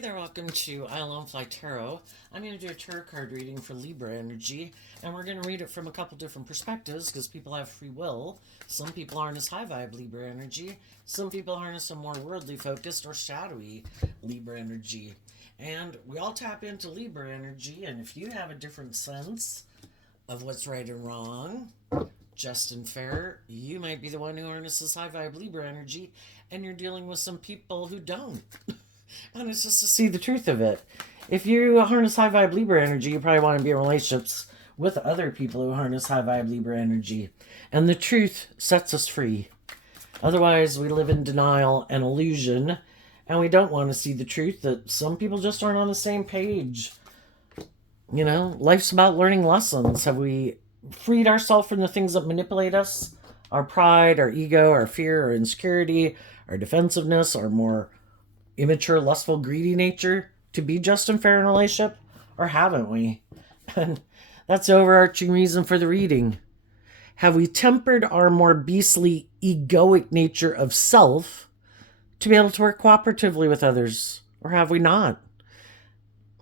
Hi there, welcome to I Alone Fly Tarot. I'm going to do a tarot card reading for Libra energy, and we're going to read it from a couple different perspectives because people have free will. Some people harness high vibe Libra energy, some people harness a more worldly focused or shadowy Libra energy. And we all tap into Libra energy, and if you have a different sense of what's right and wrong, just and fair, you might be the one who harnesses high vibe Libra energy, and you're dealing with some people who don't. And it's just to see the truth of it. If you harness high vibe Libra energy, you probably want to be in relationships with other people who harness high vibe Libra energy. And the truth sets us free. Otherwise, we live in denial and illusion, and we don't want to see the truth that some people just aren't on the same page. You know, life's about learning lessons. Have we freed ourselves from the things that manipulate us? Our pride, our ego, our fear, our insecurity, our defensiveness, our more immature, lustful, greedy nature to be just and fair in a relationship? Or haven't we? And that's the overarching reason for the reading. Have we tempered our more beastly, egoic nature of self to be able to work cooperatively with others? Or have we not?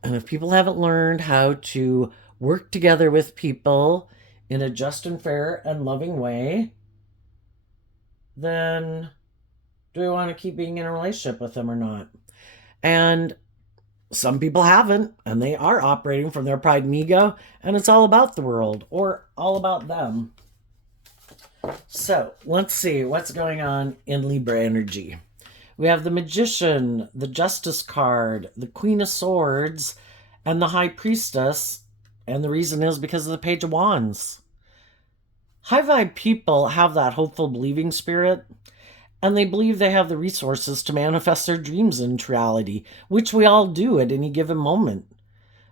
And if people haven't learned how to work together with people in a just and fair and loving way, then do we want to keep being in a relationship with them or not? And some people haven't, and they are operating from their pride and ego, and it's all about the world or all about them. So let's see what's going on in Libra energy. We have the Magician, the Justice card, the Queen of Swords, and the High Priestess. And the reason is because of the Page of Wands. High vibe people have that hopeful, believing spirit, and they believe they have the resources to manifest their dreams into reality, which we all do at any given moment.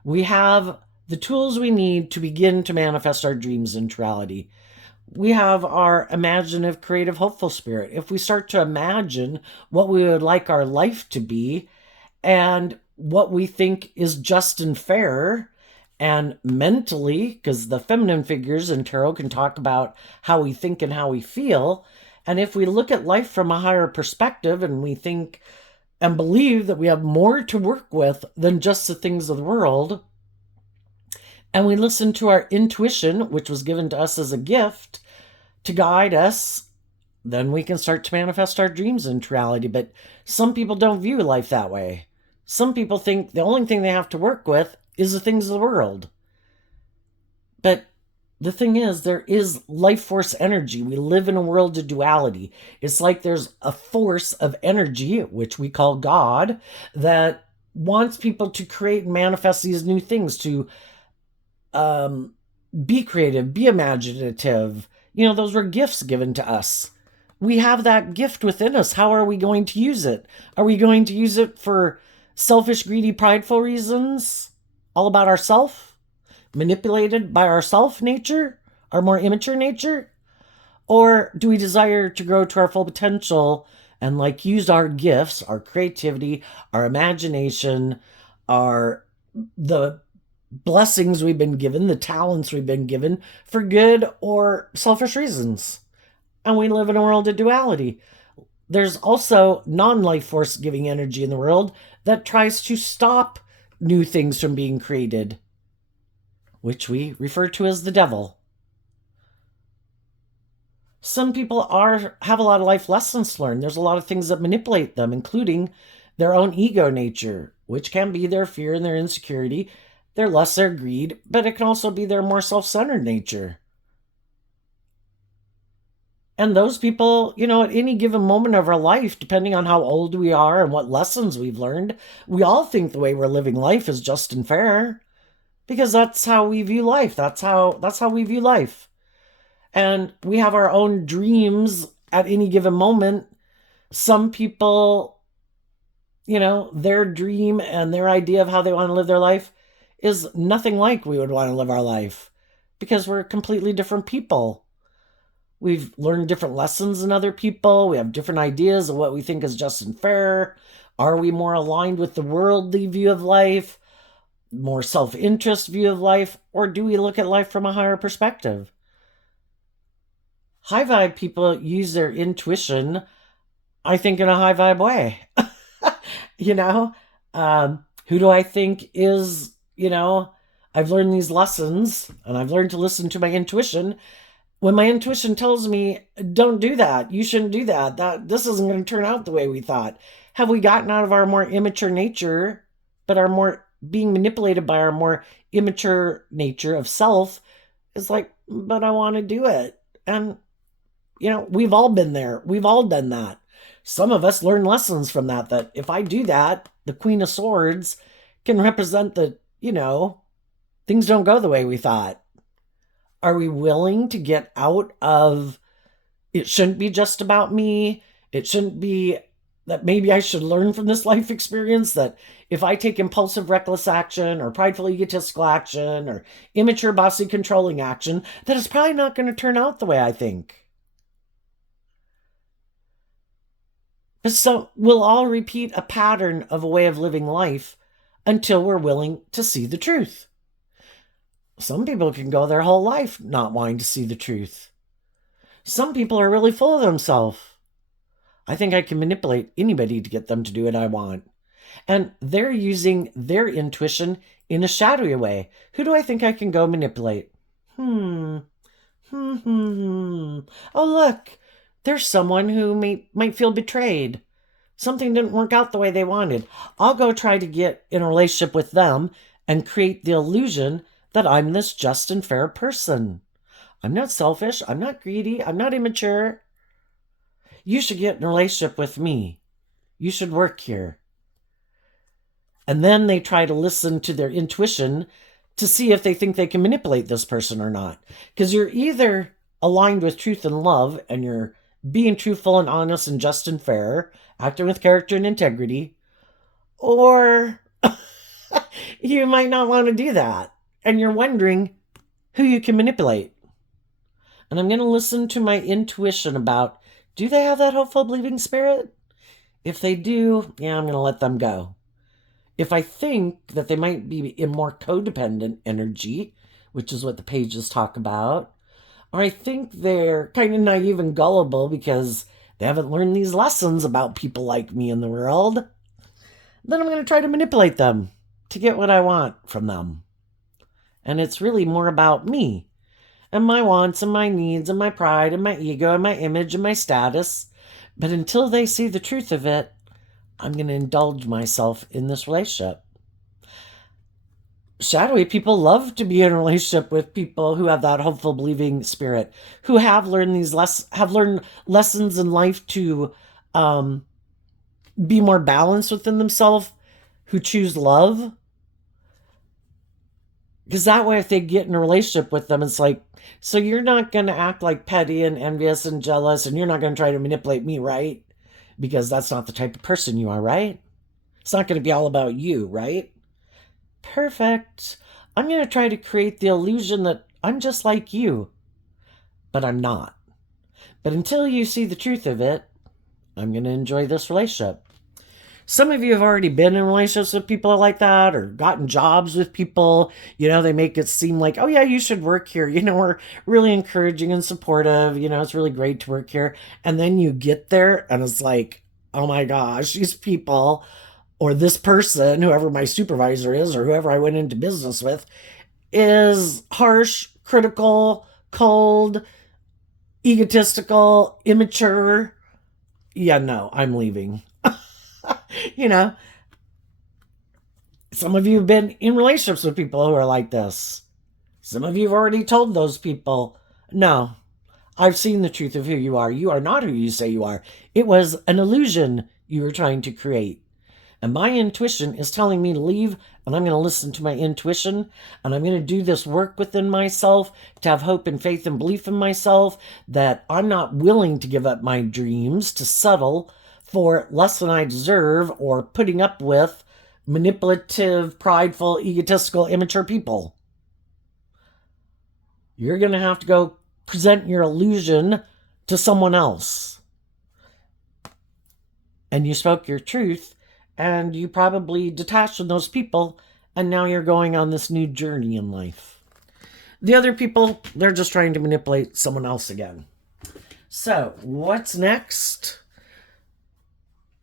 We have the tools we need to begin to manifest our dreams into reality. We have our imaginative, creative, hopeful spirit. If we start to imagine what we would like our life to be and what we think is just and fair, and mentally, because the feminine figures in tarot can talk about how we think and how we feel. And if we look at life from a higher perspective and we think and believe that we have more to work with than just the things of the world, and we listen to our intuition, which was given to us as a gift, to guide us, then we can start to manifest our dreams into reality. But some people don't view life that way. Some people think the only thing they have to work with is the things of the world. But the thing is, there is life force energy. We live in a world of duality. It's like there's a force of energy, which we call God, that wants people to create and manifest these new things, to be creative, be imaginative. You know, those were gifts given to us. We have that gift within us. How are we going to use it? Are we going to use it for selfish, greedy, prideful reasons? All about ourself? Manipulated by our self nature, our more immature nature? Or do we desire to grow to our full potential and use our gifts, our creativity, our imagination, the blessings we've been given, the talents we've been given for good or selfish reasons? And we live in a world of duality. There's also non-life force giving energy in the world that tries to stop new things from being created, which we refer to as the devil. Some people have a lot of life lessons to learn. There's a lot of things that manipulate them, including their own ego nature, which can be their fear and their insecurity, their lust, their greed, but it can also be their more self-centered nature. And those people, at any given moment of our life, depending on how old we are and what lessons we've learned, we all think the way we're living life is just and fair. Because that's how we view life. That's how we view life. And we have our own dreams at any given moment. Some people, their dream and their idea of how they want to live their life is nothing like we would want to live our life. Because we're completely different people. We've learned different lessons than other people. We have different ideas of what we think is just and fair. Are we more aligned with the worldly view of life? More self-interest view of life? Or do we look at life from a higher perspective? High vibe people use their intuition, I think, in a high vibe way. Who do I think is, I've learned these lessons and I've learned to listen to my intuition. When my intuition tells me, don't do that, you shouldn't do that, this isn't going to turn out the way we thought. Have we gotten out of our more immature nature, but are more being manipulated by our more immature nature of self? It's like, but I want to do it. And, we've all been there. We've all done that. Some of us learn lessons from that if I do that, the Queen of Swords can represent that, things don't go the way we thought. Are we willing to get out of, it shouldn't be just about me? It shouldn't be that maybe I should learn from this life experience that if I take impulsive, reckless action or prideful, egotistical action or immature, bossy, controlling action, that it's probably not going to turn out the way I think. So we'll all repeat a pattern of a way of living life until we're willing to see the truth. Some people can go their whole life not wanting to see the truth. Some people are really full of themselves. I think I can manipulate anybody to get them to do what I want. And they're using their intuition in a shadowy way. Who do I think I can go manipulate? Oh, look, there's someone who might feel betrayed. Something didn't work out the way they wanted. I'll go try to get in a relationship with them and create the illusion that I'm this just and fair person. I'm not selfish. I'm not greedy. I'm not immature. You should get in a relationship with me. You should work here. And then they try to listen to their intuition to see if they think they can manipulate this person or not. Because you're either aligned with truth and love and you're being truthful and honest and just and fair, acting with character and integrity, or you might not want to do that. And you're wondering who you can manipulate. And I'm going to listen to my intuition about, do they have that hopeful, believing spirit? If they do, I'm going to let them go. If I think that they might be in more codependent energy, which is what the pages talk about, or I think they're kind of naive and gullible because they haven't learned these lessons about people like me in the world, then I'm going to try to manipulate them to get what I want from them. And it's really more about me and my wants and my needs and my pride and my ego and my image and my status. But until they see the truth of it, I'm going to indulge myself in this relationship. Shadowy people love to be in a relationship with people who have that hopeful, believing spirit, who have learned learned lessons in life to be more balanced within themselves, who choose love. Because that way, if they get in a relationship with them, it's like, so you're not going to act like petty and envious and jealous, and you're not going to try to manipulate me, right? Because that's not the type of person you are, right? It's not going to be all about you, right? Perfect. I'm going to try to create the illusion that I'm just like you, but I'm not. But until you see the truth of it, I'm going to enjoy this relationship. Some of you have already been in relationships with people like that or gotten jobs with people. They make it seem like, oh, yeah, you should work here. We're really encouraging and supportive. It's really great to work here. And then you get there and it's like, oh, my gosh, these people or this person, whoever my supervisor is or whoever I went into business with, is harsh, critical, cold, egotistical, immature. Yeah, no, I'm leaving. Some of you have been in relationships with people who are like this. Some of you have already told those people, no, I've seen the truth of who you are. You are not who you say you are. It was an illusion you were trying to create. And my intuition is telling me to leave, and I'm going to listen to my intuition, and I'm going to do this work within myself to have hope and faith and belief in myself that I'm not willing to give up my dreams to settle for less than I deserve or putting up with manipulative, prideful, egotistical, immature people. You're going to have to go present your illusion to someone else. And you spoke your truth, and you probably detached from those people, and now you're going on this new journey in life. The other people, they're just trying to manipulate someone else again. So, what's next?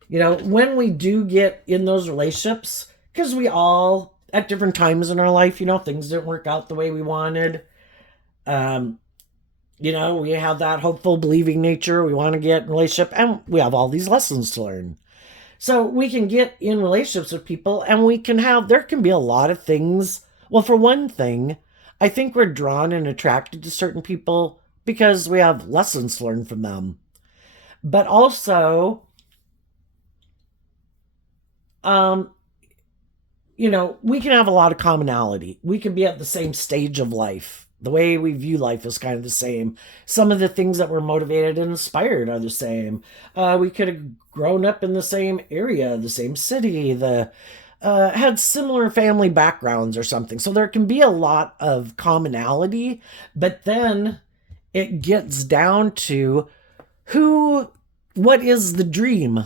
When we do get in those relationships, because we all, at different times in our life, things didn't work out the way we wanted. Um, we have that hopeful, believing nature. We want to get in a relationship, and we have all these lessons to learn. So we can get in relationships with people, and there can be a lot of things. Well, for one thing, I think we're drawn and attracted to certain people because we have lessons to learn from them. But also, um, we can have a lot of commonality. We can be at the same stage of life. The way we view life is kind of the same. Some of the things that we're motivated and inspired are the same. We could have grown up in the same area, the same city, had similar family backgrounds or something. So there can be a lot of commonality, but then it gets down to what is the dream?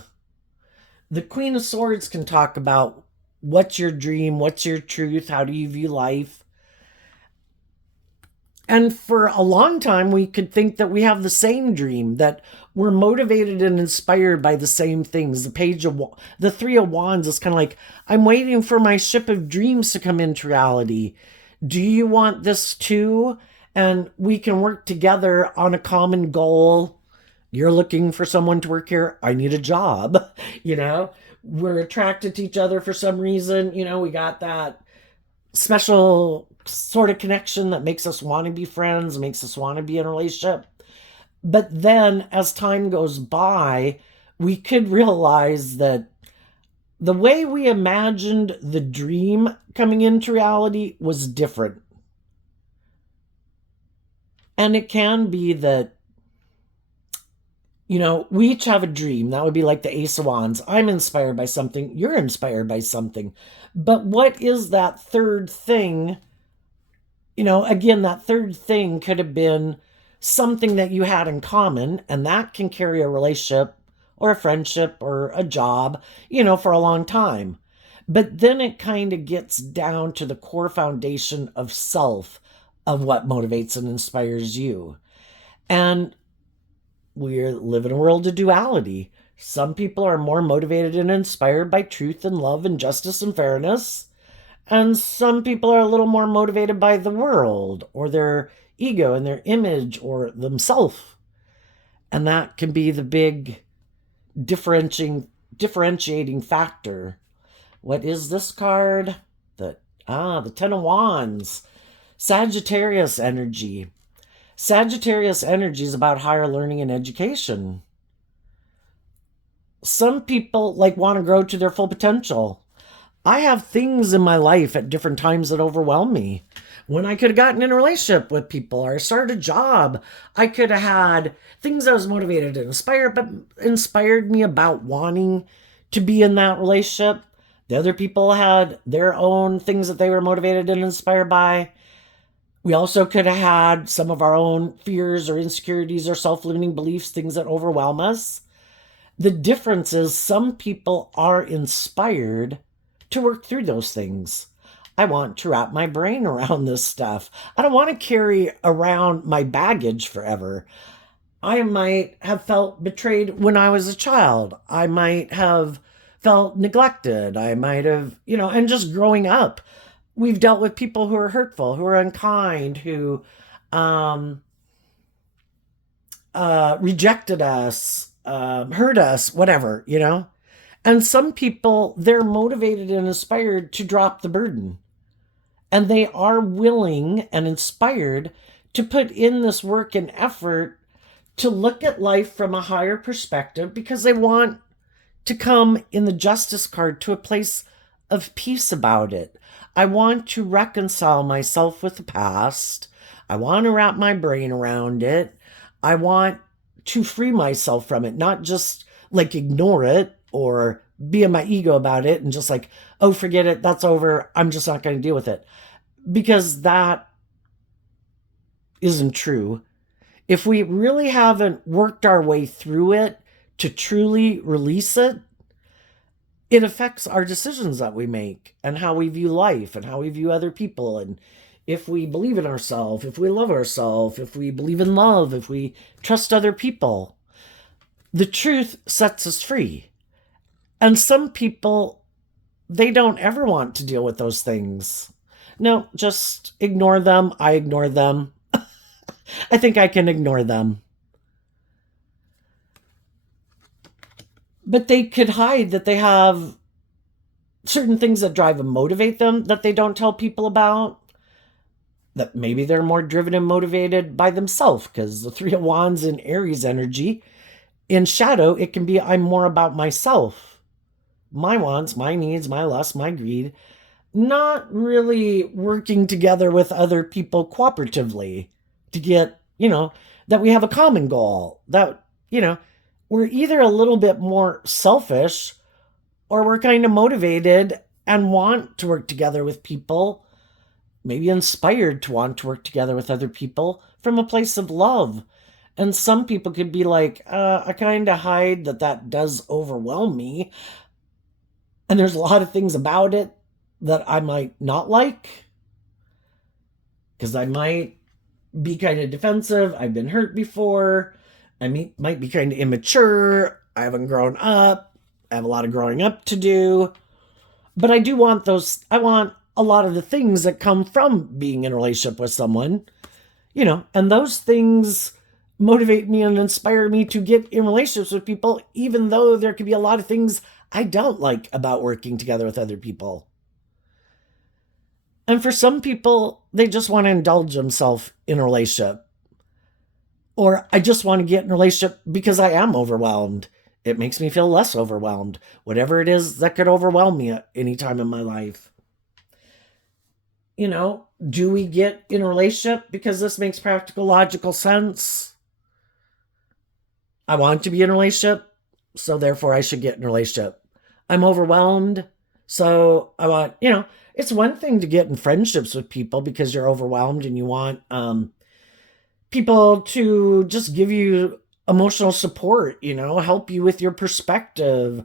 The Queen of Swords can talk about what's your dream, what's your truth, how do you view life. And for a long time, we could think that we have the same dream, that we're motivated and inspired by the same things. The Three of Wands is kind of like, I'm waiting for my ship of dreams to come into reality. Do you want this too? And we can work together on a common goal. You're looking for someone to work here. I need a job. We're attracted to each other for some reason. We got that special sort of connection that makes us want to be friends, makes us want to be in a relationship. But then as time goes by, we could realize that the way we imagined the dream coming into reality was different. And it can be that, we each have a dream. That would be like the Ace of Wands. I'm inspired by something. You're inspired by something. But what is that third thing? Again, that third thing could have been something that you had in common, and that can carry a relationship or a friendship or a job, for a long time. But then it kind of gets down to the core foundation of self, of what motivates and inspires you. And we live in a world of duality. Some people are more motivated and inspired by truth and love and justice and fairness. And some people are a little more motivated by the world or their ego and their image or themselves. And that can be the big differentiating factor. What is this card? The Ten of Wands. Sagittarius energy. Sagittarius energy is about higher learning and education. Some people want to grow to their full potential. I have things in my life at different times that overwhelm me. When I could have gotten in a relationship with people or started a job, I could have had things I was motivated and inspired me about wanting to be in that relationship. The other people had their own things that they were motivated and inspired by. We also could have had some of our own fears or insecurities or self-limiting beliefs, things that overwhelm us. The difference is some people are inspired to work through those things. I want to wrap my brain around this stuff. I don't want to carry around my baggage forever. I might have felt betrayed when I was a child. I might have felt neglected. I might have, and just growing up, we've dealt with people who are hurtful, who are unkind, who rejected us, hurt us, whatever, And some people, they're motivated and inspired to drop the burden. And they are willing and inspired to put in this work and effort to look at life from a higher perspective because they want to come in the Justice card to a place of peace about it. I want to reconcile myself with the past. I want to wrap my brain around it. I want to free myself from it, not just ignore it or be in my ego about it and just oh, forget it, that's over, I'm just not going to deal with it. Because that isn't true. If we really haven't worked our way through it to truly release it, it affects our decisions that we make and how we view life and how we view other people. And if we believe in ourselves, if we love ourselves, if we believe in love, if we trust other people, the truth sets us free. And some people, they don't ever want to deal with those things. No, just ignore them. I ignore them. I think I can ignore them. But they could hide that they have certain things that drive and motivate them that they don't tell people about. That maybe they're more driven and motivated by themselves, because the Three of Wands in Aries energy, in shadow, it can be I'm more about myself, my wants, my needs, my lust, my greed, not really working together with other people cooperatively to get, that we have a common goal, that, we're either a little bit more selfish or we're kind of motivated and want to work together with people, maybe inspired to want to work together with other people from a place of love. And some people could be like, I kind of hide that does overwhelm me. And there's a lot of things about it that I might not like, because I might be kind of defensive. I've been hurt before. Might be kind of immature. I haven't grown up. I have a lot of growing up to do. But I do want those. I want a lot of the things that come from being in a relationship with someone, and those things motivate me and inspire me to get in relationships with people, even though there could be a lot of things I don't like about working together with other people. And for some people, they just want to indulge themselves in a relationship. Or I just want to get in a relationship because I am overwhelmed. It makes me feel less overwhelmed. Whatever it is that could overwhelm me at any time in my life. Do we get in a relationship because this makes practical, logical sense? I want to be in a relationship, so therefore I should get in a relationship. I'm overwhelmed, so I want, it's one thing to get in friendships with people because you're overwhelmed and you want people to just give you emotional support, help you with your perspective,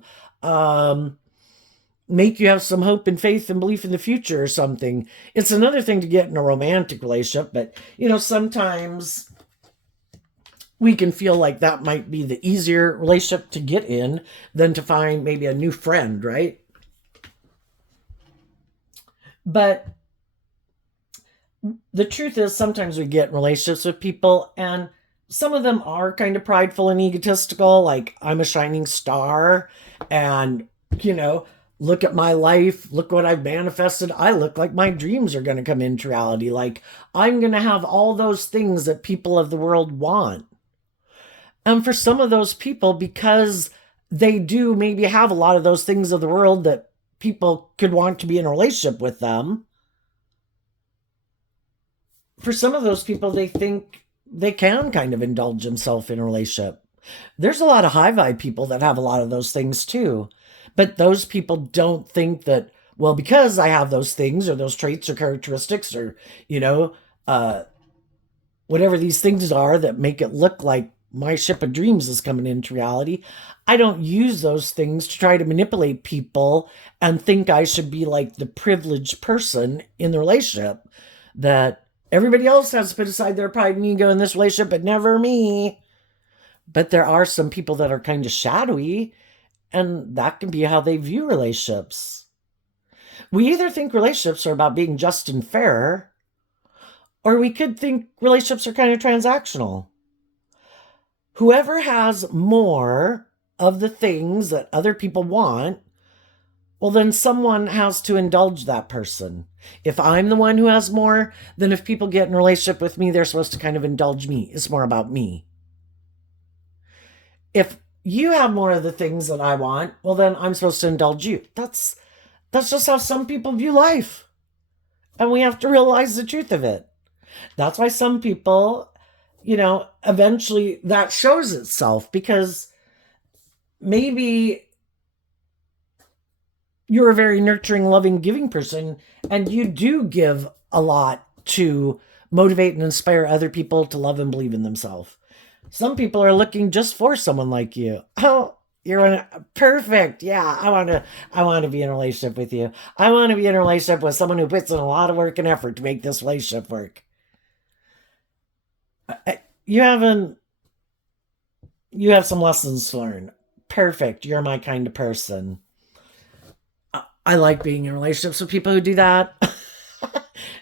make you have some hope and faith and belief in the future or something. It's another thing to get in a romantic relationship, but, sometimes we can feel like that might be the easier relationship to get in than to find maybe a new friend, right? But the truth is, sometimes we get in relationships with people and some of them are kind of prideful and egotistical, like I'm a shining star and, look at my life, look what I've manifested. I look like my dreams are going to come into reality. Like I'm going to have all those things that people of the world want. And for some of those people, because they do maybe have a lot of those things of the world that people could want to be in a relationship with them, for some of those people, they think they can kind of indulge themselves in a relationship. There's a lot of high vibe people that have a lot of those things too. But those people don't think that, well, because I have those things or those traits or characteristics or, whatever these things are that make it look like my ship of dreams is coming into reality, I don't use those things to try to manipulate people and think I should be like the privileged person in the relationship, that everybody else has to put aside their pride and ego in this relationship, but never me. But there are some people that are kind of shadowy, and that can be how they view relationships. We either think relationships are about being just and fair, or we could think relationships are kind of transactional. Whoever has more of the things that other people want, well, then someone has to indulge that person. If I'm the one who has more, then if people get in a relationship with me, they're supposed to kind of indulge me. It's more about me. If you have more of the things that I want, well, then I'm supposed to indulge you. That's just how some people view life. And we have to realize the truth of it. That's why some people, eventually that shows itself, because maybe you're a very nurturing, loving, giving person, and you do give a lot to motivate and inspire other people to love and believe in themselves. Some people are looking just for someone like you. Oh, you're perfect. Yeah, I want to be in a relationship with you. I want to be in a relationship with someone who puts in a lot of work and effort to make this relationship work. You have some lessons to learn. perfect. You're my kind of person. I like being in relationships with people who do that.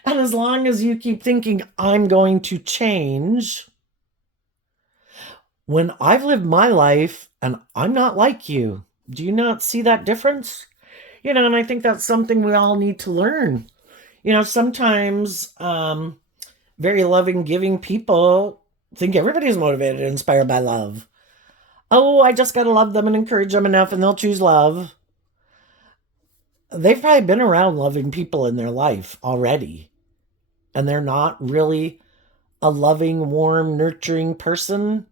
And as long as you keep thinking, I'm going to change, when I've lived my life and I'm not like you, do you not see that difference? And I think that's something we all need to learn. Sometimes very loving, giving people think everybody's motivated and inspired by love. Oh, I just got to love them and encourage them enough and they'll choose love. They've probably been around loving people in their life already, and they're not really a loving, warm, nurturing person.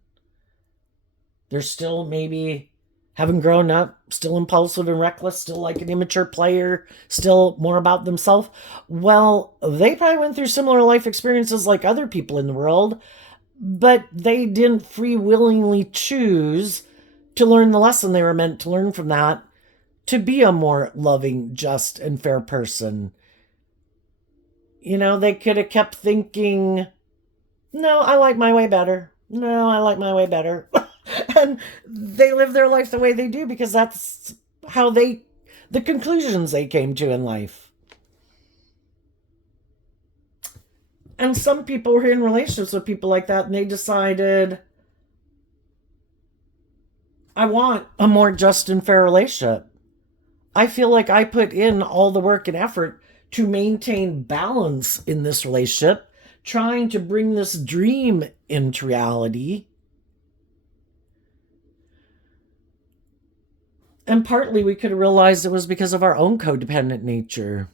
They're still maybe, having grown up, still impulsive and reckless, still like an immature player, still more about themselves. Well, they probably went through similar life experiences like other people in the world, but they didn't free willingly choose to learn the lesson they were meant to learn from that, to be a more loving, just, and fair person. They could have kept thinking, no, I like my way better. No, I like my way better. And they live their life the way they do because that's how the conclusions they came to in life. And some people were in relationships with people like that and they decided, I want a more just and fair relationship. I feel like I put in all the work and effort to maintain balance in this relationship, trying to bring this dream into reality. And partly we could have realized it was because of our own codependent nature.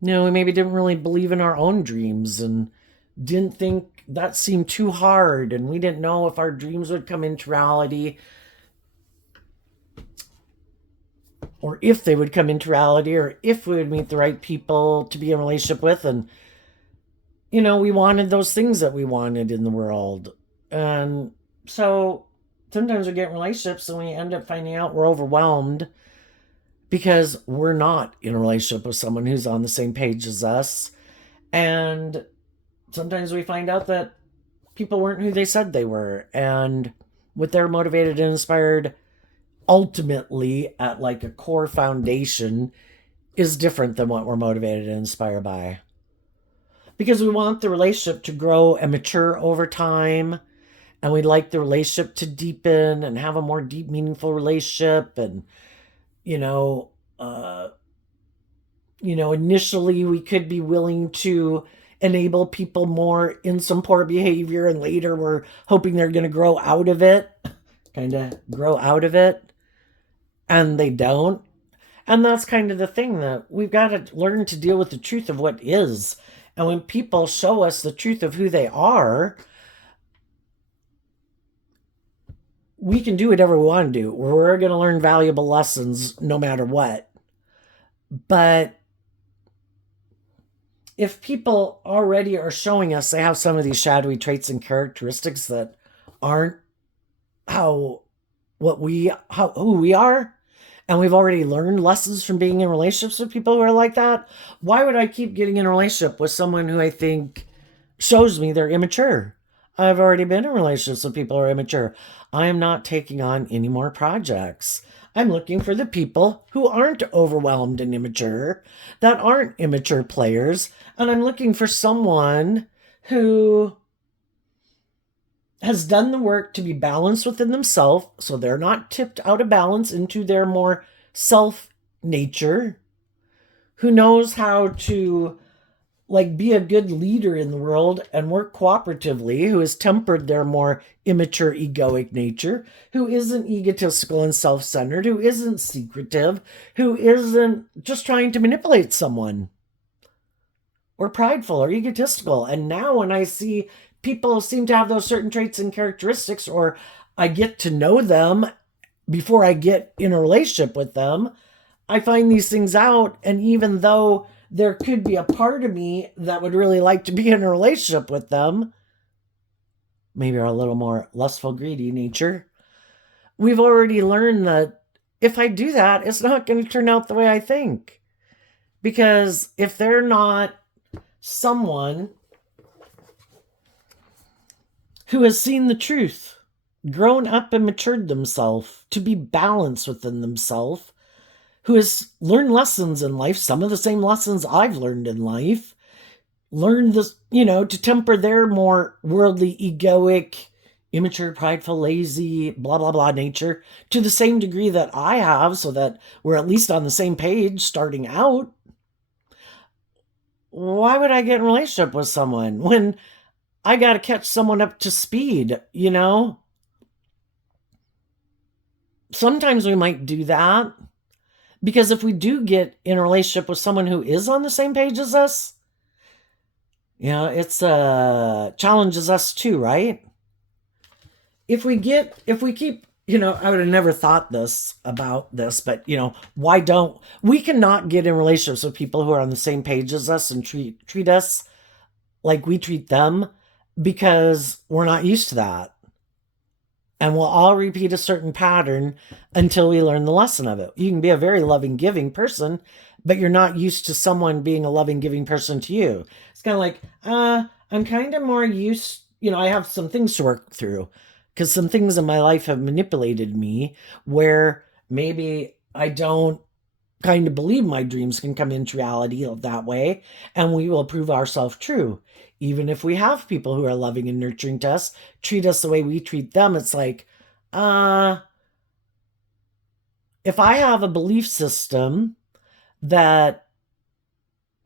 We maybe didn't really believe in our own dreams and didn't think that seemed too hard, and we didn't know if our dreams would come into reality or if they would come into reality, or if we would meet the right people to be in a relationship with. And, we wanted those things that we wanted in the world. And so sometimes we get in relationships and we end up finding out we're overwhelmed because we're not in a relationship with someone who's on the same page as us. And sometimes we find out that people weren't who they said they were. And what they're motivated and inspired ultimately at like a core foundation is different than what we're motivated and inspired by. Because we want the relationship to grow and mature over time, and we'd like the relationship to deepen and have a more deep, meaningful relationship. And initially we could be willing to enable people more in some poor behavior, and later we're hoping they're going to grow out of it, and they don't. And that's kind of the thing, that we've got to learn to deal with the truth of what is. And when people show us the truth of who they are, we can do whatever we want to do. We're going to learn valuable lessons no matter what. But if people already are showing us they have some of these shadowy traits and characteristics that aren't who we are, and we've already learned lessons from being in relationships with people who are like that, why would I keep getting in a relationship with someone who I think shows me they're immature? I've already been in relationships with people who are immature. I am not taking on any more projects. I'm looking for the people who aren't overwhelmed and immature, that aren't immature players, and I'm looking for someone who has done the work to be balanced within themselves, so they're not tipped out of balance into their more self nature, who knows how to be a good leader in the world and work cooperatively, who has tempered their more immature egoic nature, who isn't egotistical and self-centered, who isn't secretive, who isn't just trying to manipulate someone, or prideful or egotistical. And now when I see people seem to have those certain traits and characteristics, or I get to know them before I get in a relationship with them, I find these things out. And even though there could be a part of me that would really like to be in a relationship with them, maybe are a little more lustful, greedy nature, we've already learned that if I do that, it's not going to turn out the way I think. Because if they're not someone who has seen the truth grown up and matured themselves to be balanced within themselves, who has learned lessons in life, some of the same lessons I've learned in life, learned this, to temper their more worldly, egoic, immature, prideful, lazy, blah, blah, blah nature to the same degree that I have, so that we're at least on the same page starting out. Why would I get in a relationship with someone when I got to catch someone up to speed, Sometimes we might do that because if we do get in a relationship with someone who is on the same page as us, it's challenges us too, right? If we keep, I would have never thought this about this, but why don't we cannot get in relationships with people who are on the same page as us and treat us like we treat them, because we're not used to that. And we'll all repeat a certain pattern until we learn the lesson of it. You can be a very loving, giving person, but you're not used to someone being a loving, giving person to you. It's kind of like, I'm kind of more used, I have some things to work through because some things in my life have manipulated me where maybe I don't kind of believe my dreams can come into reality that way, and we will prove ourselves true. Even if we have people who are loving and nurturing to us, treat us the way we treat them, it's like, if I have a belief system that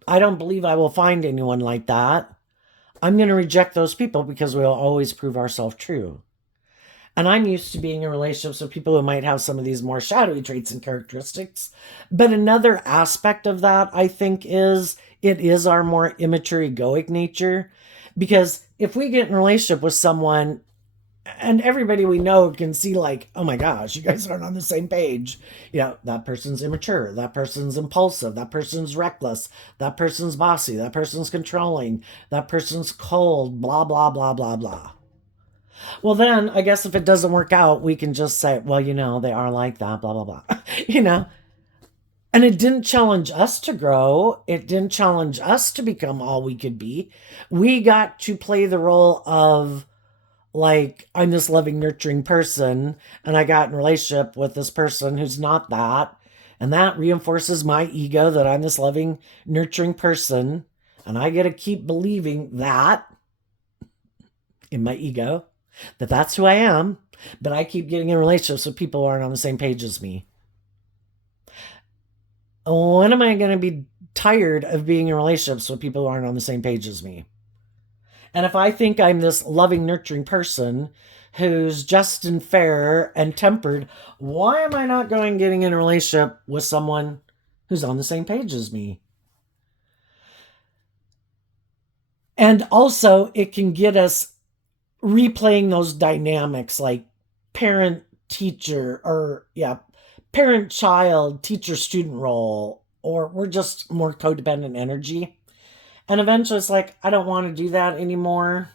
I don't believe I will find anyone like that, I'm going to reject those people because we'll always prove ourselves true. And I'm used to being in relationships with people who might have some of these more shadowy traits and characteristics. But another aspect of that, I think, is it is our more immature, egoic nature. Because if we get in a relationship with someone and everybody we know can see, like, oh my gosh, you guys aren't on the same page. That person's immature. That person's impulsive. That person's reckless. That person's bossy. That person's controlling. That person's cold, blah, blah, blah, blah, blah. Well, then I guess if it doesn't work out, we can just say, well, they are like that, blah, blah, blah. And it didn't challenge us to grow. It didn't challenge us to become all we could be. We got to play the role of, like, I'm this loving, nurturing person, and I got in a relationship with this person who's not that. And that reinforces my ego that I'm this loving, nurturing person. And I get to keep believing that in my ego, that that's who I am, but I keep getting in relationships with people who aren't on the same page as me. When am I going to be tired of being in relationships with people who aren't on the same page as me? And if I think I'm this loving, nurturing person who's just and fair and tempered, why am I not getting in a relationship with someone who's on the same page as me? And also, it can get us replaying those dynamics, like parent teacher, or parent child, teacher student role, or we're just more codependent energy. And eventually it's like, I don't want to do that anymore.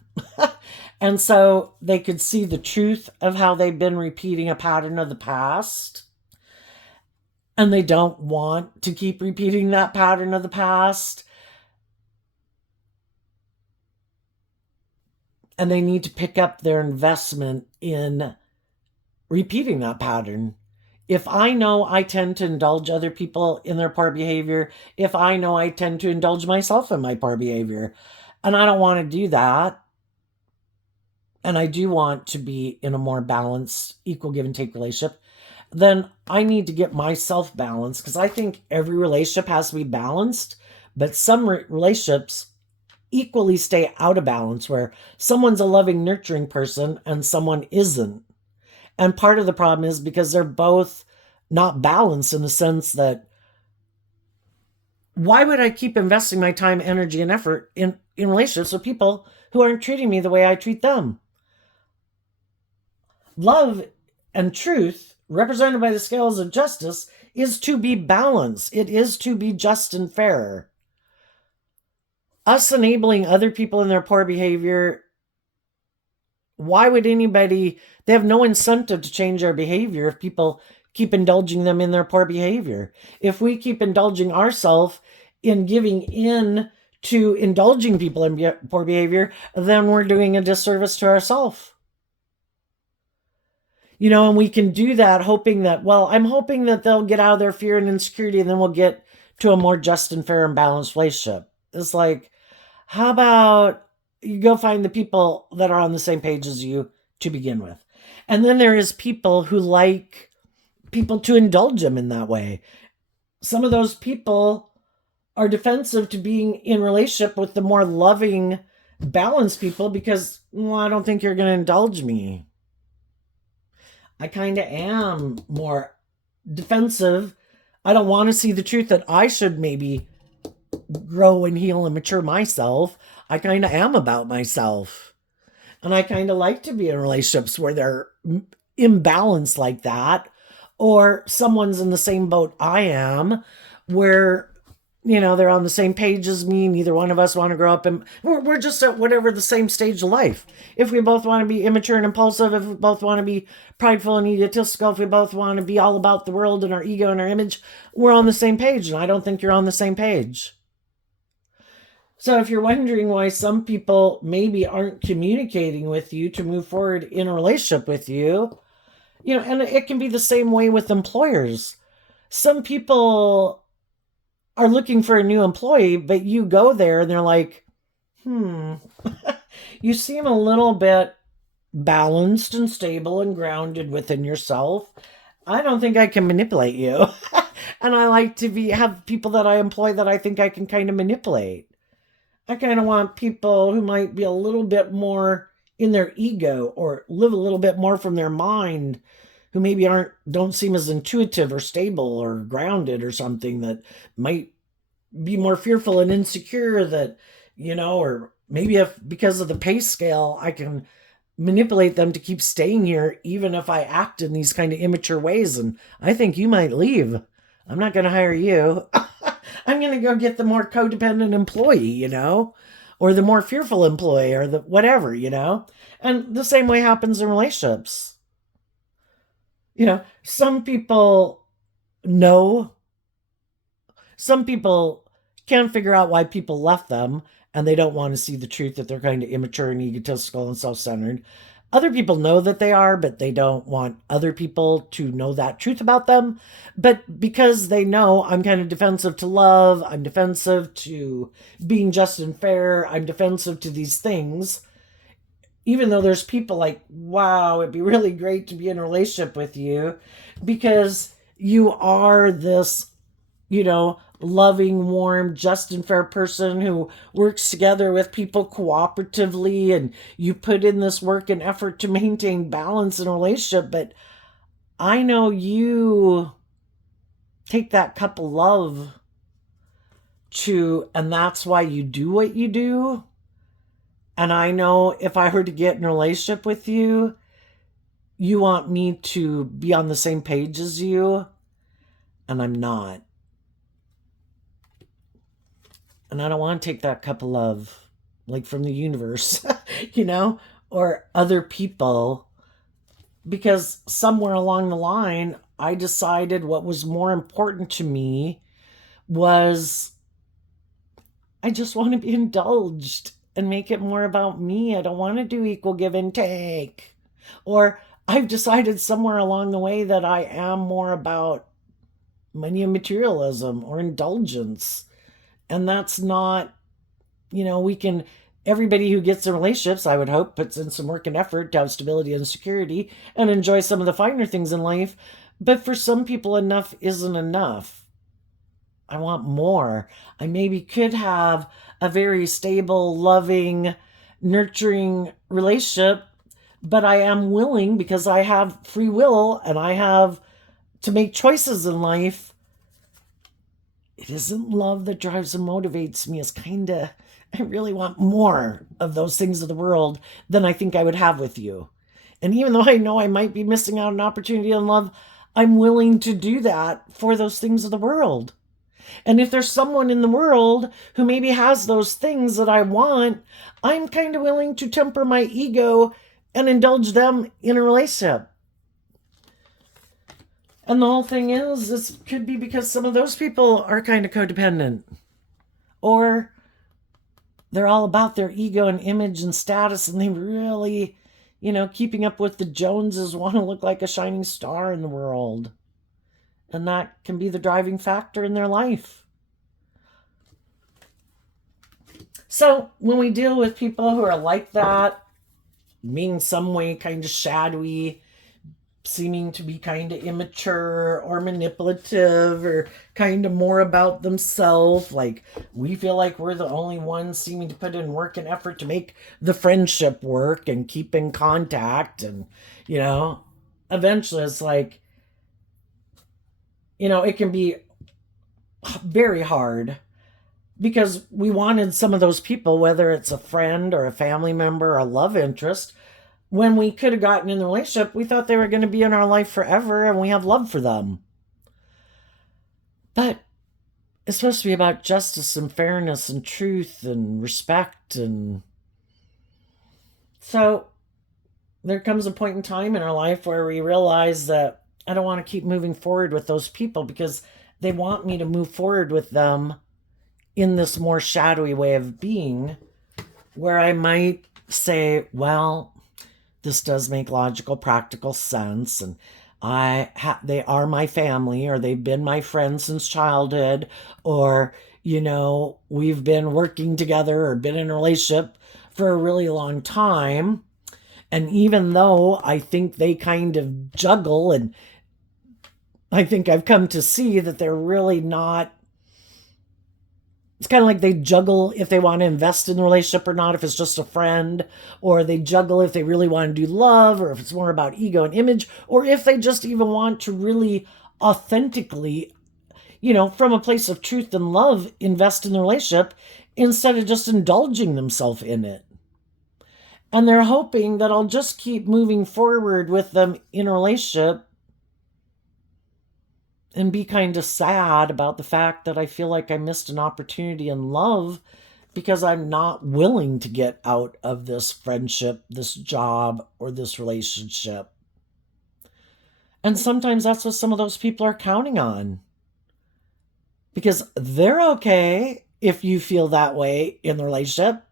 And so they could see the truth of how they've been repeating a pattern of the past. And they don't want to keep repeating that pattern of the past. And they need to pick up their investment in repeating that pattern. If I know I tend to indulge other people in their poor behavior, if I know I tend to indulge myself in my poor behavior, and I don't want to do that, and I do want to be in a more balanced, equal give and take relationship, then I need to get myself balanced, because I think every relationship has to be balanced, but some relationships equally stay out of balance, where someone's a loving, nurturing person and someone isn't. And part of the problem is because they're both not balanced, in the sense that, why would I keep investing my time, energy, and effort in relationships with people who aren't treating me the way I treat them? Love and truth, represented by the scales of justice, is to be balanced. It is to be just and fair. Us enabling other people in their poor behavior, why would anybody, they have no incentive to change their behavior if people keep indulging them in their poor behavior. If we keep indulging ourselves in giving in to indulging people in poor behavior, then we're doing a disservice to ourselves. And we can do that hoping that, well, I'm hoping that they'll get out of their fear and insecurity and then we'll get to a more just and fair and balanced relationship. It's like, how about you go find the people that are on the same page as you to begin with? And then there is people who like people to indulge them in that way. Some of those people are defensive to being in relationship with the more loving, balanced people because, well, I don't think you're going to indulge me. I kind of am more defensive. I don't want to see the truth that I should maybe grow and heal and mature myself. I kind of am about myself. And I kind of like to be in relationships where they're imbalanced like that, or someone's in the same boat I am, where they're on the same page as me. Neither one of us want to grow up, and we're just at whatever the same stage of life. If we both want to be immature and impulsive, if we both want to be prideful and egotistical, if we both want to be all about the world and our ego and our image, we're on the same page. And I don't think you're on the same page. So if you're wondering why some people maybe aren't communicating with you to move forward in a relationship with you, and it can be the same way with employers. Some people are looking for a new employee, but you go there and they're like, you seem a little bit balanced and stable and grounded within yourself. I don't think I can manipulate you. And I like to have people that I employ that I think I can kind of manipulate. I kind of want people who might be a little bit more in their ego or live a little bit more from their mind, who maybe don't seem as intuitive or stable or grounded or something, that might be more fearful and insecure, that, or maybe if because of the pay scale, I can manipulate them to keep staying here, even if I act in these kind of immature ways. And I think you might leave. I'm not going to hire you. I'm going to go get the more codependent employee, or the more fearful employee, or the whatever, And the same way happens in relationships. Some people know. Some people can't figure out why people left them, and they don't want to see the truth that they're kind of immature and egotistical and self-centered. Other people know that they are, but they don't want other people to know that truth about them. But because they know I'm kind of defensive to love, I'm defensive to being just and fair, I'm defensive to these things, even though there's people like, wow, it'd be really great to be in a relationship with you because you are this, loving, warm, just and fair person who works together with people cooperatively, and you put in this work and effort to maintain balance in a relationship. But I know you take that cup of love and that's why you do what you do. And I know if I were to get in a relationship with you, you want me to be on the same page as you, and I'm not. And I don't want to take that cup of love, like from the universe, or other people, because somewhere along the line, I decided what was more important to me was I just want to be indulged and make it more about me. I don't want to do equal give and take. Or I've decided somewhere along the way that I am more about money and materialism or indulgence. And that's not, everybody who gets in relationships, I would hope, puts in some work and effort to have stability and security and enjoy some of the finer things in life. But for some people, enough isn't enough. I want more. I maybe could have a very stable, loving, nurturing relationship, but I am willing, because I have free will and I have to make choices in life. It isn't love that drives and motivates me. It's I really want more of those things of the world than I think I would have with you. And even though I know I might be missing out on an opportunity in love, I'm willing to do that for those things of the world. And if there's someone in the world who maybe has those things that I want, I'm kind of willing to temper my ego and indulge them in a relationship. And the whole thing is, this could be because some of those people are kind of codependent. Or they're all about their ego and image and status, and they really, keeping up with the Joneses, want to look like a shining star in the world. And that can be the driving factor in their life. So when we deal with people who are like that, being some way kind of shadowy, seeming to be kind of immature or manipulative or kind of more about themselves, like we feel like we're the only ones seeming to put in work and effort to make the friendship work and keep in contact. And eventually it's like, it can be very hard, because we wanted some of those people, whether it's a friend or a family member or a love interest, when we could have gotten in the relationship, we thought they were going to be in our life forever and we have love for them. But it's supposed to be about justice and fairness and truth and respect. And so there comes a point in time in our life where we realize that I don't want to keep moving forward with those people, because they want me to move forward with them in this more shadowy way of being, where I might say, well, this does make logical, practical sense, and they are my family, or they've been my friends since childhood, or we've been working together or been in a relationship for a really long time. And even though I think they kind of juggle, and I think I've come to see that they're really not, it's kind of like they juggle if they want to invest in the relationship or not, if it's just a friend, or they juggle if they really want to do love, or if it's more about ego and image, or if they just even want to really authentically, from a place of truth and love, invest in the relationship instead of just indulging themselves in it. And they're hoping that I'll just keep moving forward with them in a relationship and be kind of sad about the fact that I feel like I missed an opportunity in love because I'm not willing to get out of this friendship, this job, or this relationship. And sometimes that's what some of those people are counting on, because they're okay if you feel that way in the relationship.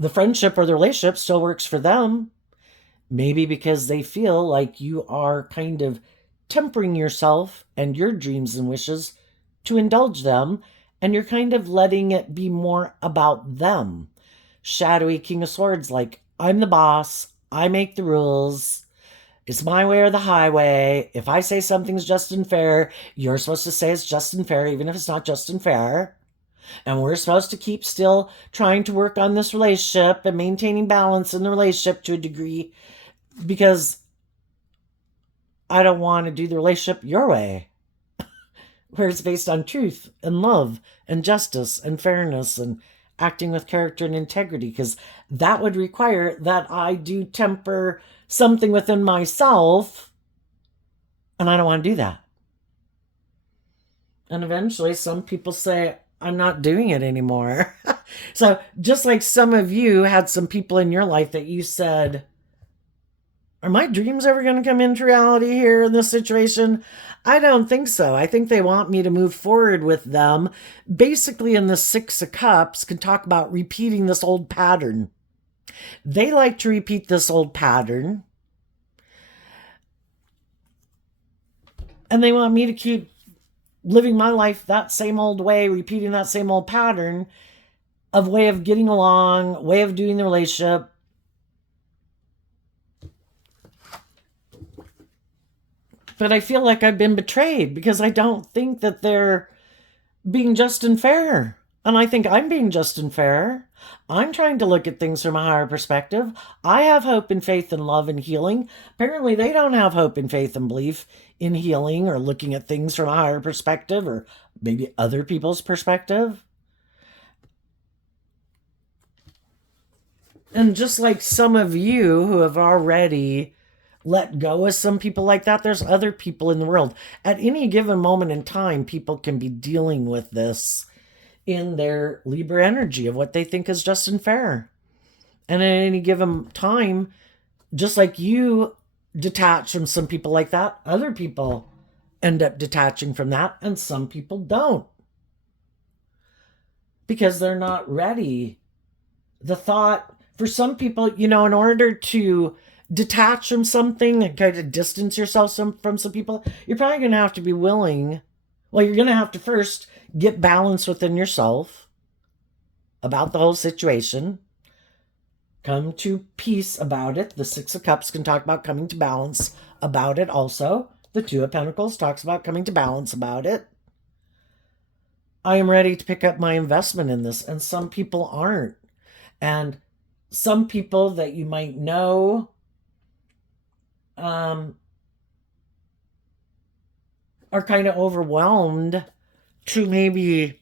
The friendship or the relationship still works for them. Maybe because they feel like you are kind of tempering yourself and your dreams and wishes to indulge them, and you're kind of letting it be more about them. Shadowy King of Swords, like, I'm the boss, I make the rules, it's my way or the highway. If I say something's just and fair, you're supposed to say it's just and fair, even if it's not just and fair. And we're supposed to keep still trying to work on this relationship and maintaining balance in the relationship to a degree, because I don't want to do the relationship your way, where it's based on truth and love and justice and fairness and acting with character and integrity, because that would require that I do temper something within myself, and I don't want to do that. And eventually some people say, I'm not doing it anymore. So just like some of you had some people in your life that you said, are my dreams ever going to come into reality here in this situation? I don't think so. I think they want me to move forward with them. Basically, in the Six of Cups, can talk about repeating this old pattern. They like to repeat this old pattern. And they want me to keep living my life that same old way, repeating that same old pattern of way of getting along, way of doing the relationship. But I feel like I've been betrayed, because I don't think that they're being just and fair. And I think I'm being just and fair. I'm trying to look at things from a higher perspective. I have hope and faith and love and healing. Apparently they don't have hope and faith and belief in healing or looking at things from a higher perspective, or maybe other people's perspective. And just like some of you who have already let go of some people like that, there's other people in the world. At any given moment in time, people can be dealing with this in their Libra energy of what they think is just and fair. And at any given time, just like you detach from some people like that, other people end up detaching from that, and some people don't, because they're not ready. The for some people, in order to detach from something and kind of distance yourself from some people, you're probably going to have to be willing. Well, you're going to have to first get balance within yourself about the whole situation. Come to peace about it. The Six of Cups can talk about coming to balance about it also. The Two of Pentacles talks about coming to balance about it. I am ready to pick up my investment in this, and some people aren't. And some people that you might know are kind of overwhelmed to maybe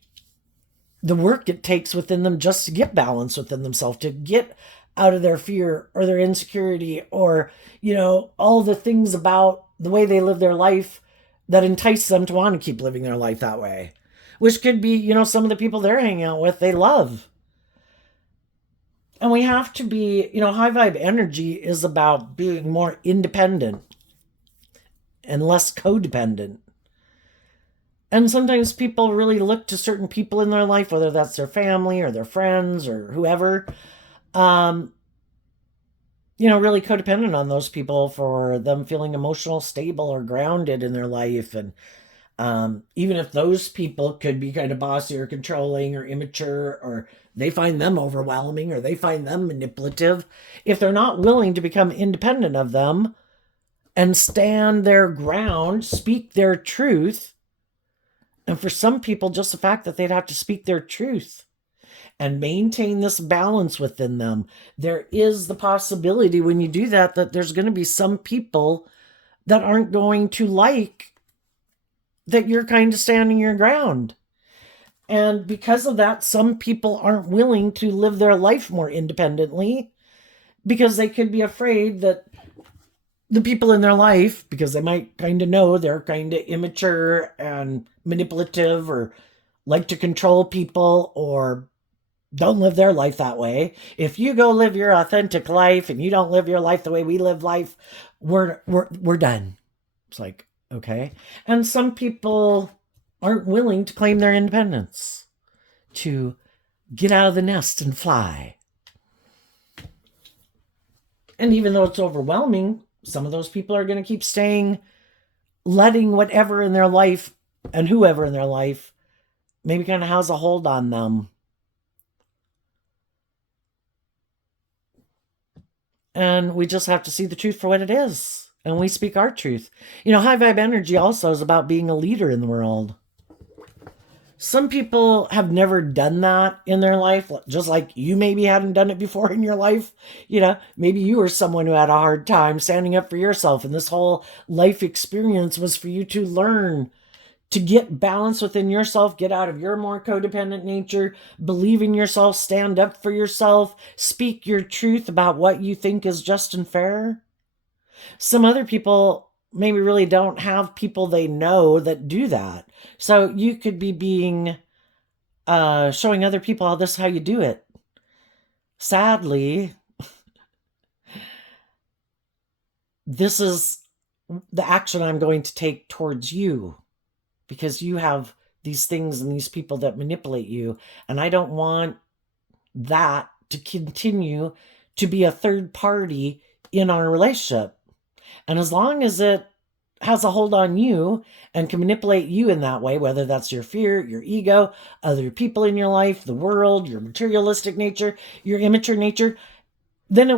the work it takes within them just to get balance within themselves, to get out of their fear or their insecurity or, all the things about the way they live their life that entice them to want to keep living their life that way, which could be, some of the people they're hanging out with, they love. And we have to be, high vibe energy is about being more independent and less codependent. And sometimes people really look to certain people in their life, whether that's their family or their friends or whoever, really codependent on those people for them feeling emotional, stable, or grounded in their life. And even if those people could be kind of bossy or controlling or immature, or they find them overwhelming or they find them manipulative, if they're not willing to become independent of them and stand their ground, speak their truth. And for some people, just the fact that they'd have to speak their truth and maintain this balance within them, there is the possibility when you do that there's going to be some people that aren't going to like that you're kind of standing your ground. And because of that, some people aren't willing to live their life more independently because they could be afraid that the people in their life, because they might kind of know they're kind of immature and manipulative or like to control people or don't live their life that way. If you go live your authentic life and you don't live your life the way we live life, we're done. It's like, okay. And some people aren't willing to claim their independence, to get out of the nest and fly. And even though it's overwhelming, some of those people are going to keep staying, letting whatever in their life and whoever in their life maybe kind of has a hold on them. And we just have to see the truth for what it is. And we speak our truth. High vibe energy also is about being a leader in the world. Some people have never done that in their life, just like you maybe hadn't done it before in your life. Maybe you were someone who had a hard time standing up for yourself, and this whole life experience was for you to learn to get balance within yourself, get out of your more codependent nature, believe in yourself, stand up for yourself, speak your truth about what you think is just and fair. Some other people maybe really don't have people they know that do that. So you could be being, showing other people how this is how you do it. Sadly, this is the action I'm going to take towards you because you have these things and these people that manipulate you. And I don't want that to continue to be a third party in our relationship. And as long as it has a hold on you and can manipulate you in that way, whether that's your fear, your ego, other people in your life, the world, your materialistic nature, your immature nature, then